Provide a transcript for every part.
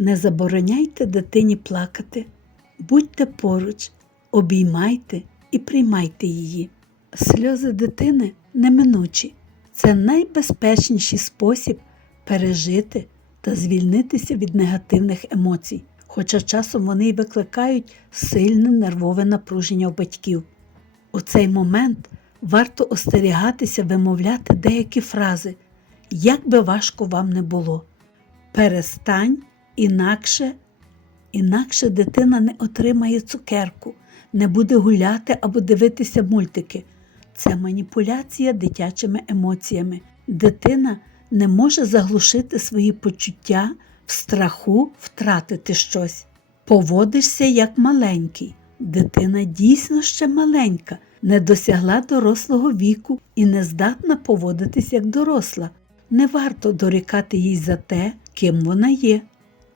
Не забороняйте дитині плакати, будьте поруч, обіймайте і приймайте її. Сльози дитини неминучі. Це найбезпечніший спосіб пережити та звільнитися від негативних емоцій, хоча часом вони й викликають сильне нервове напруження у батьків. У цей момент варто остерігатися вимовляти деякі фрази, як би важко вам не було. Перестань, інакше, інакше дитина не отримає цукерку, не буде гуляти або дивитися мультики. Це маніпуляція дитячими емоціями. Дитина не може заглушити свої почуття в страху втратити щось. Поводишся як маленький. Дитина дійсно ще маленька, не досягла дорослого віку і не здатна поводитись як доросла. Не варто дорікати їй за те, ким вона є.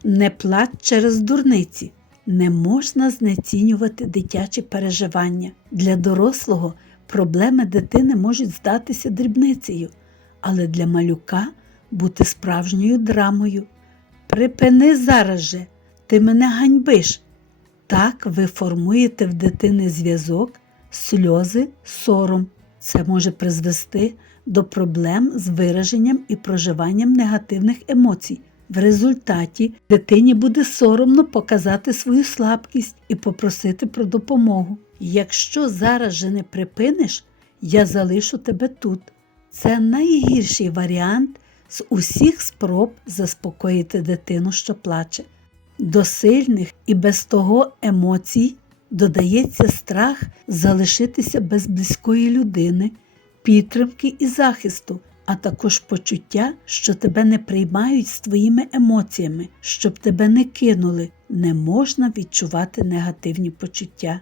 Не плач через дурниці. Не можна знецінювати дитячі переживання. Для дорослого проблеми дитини можуть здатися дрібницею, але для малюка бути справжньою драмою. Припини зараз же, ти мене ганьбиш. Так ви формуєте в дитини зв'язок, сльози, сором. Це може призвести до проблем з вираженням і проживанням негативних емоцій. В результаті дитині буде соромно показати свою слабкість і попросити про допомогу. Якщо зараз же не припиниш, я залишу тебе тут. Це найгірший варіант з усіх спроб заспокоїти дитину, що плаче. До сильних і без того емоцій додається страх залишитися без близької людини, підтримки і захисту, а також почуття, що тебе не приймають з твоїми емоціями, щоб тебе не кинули. Не можна відчувати негативні почуття.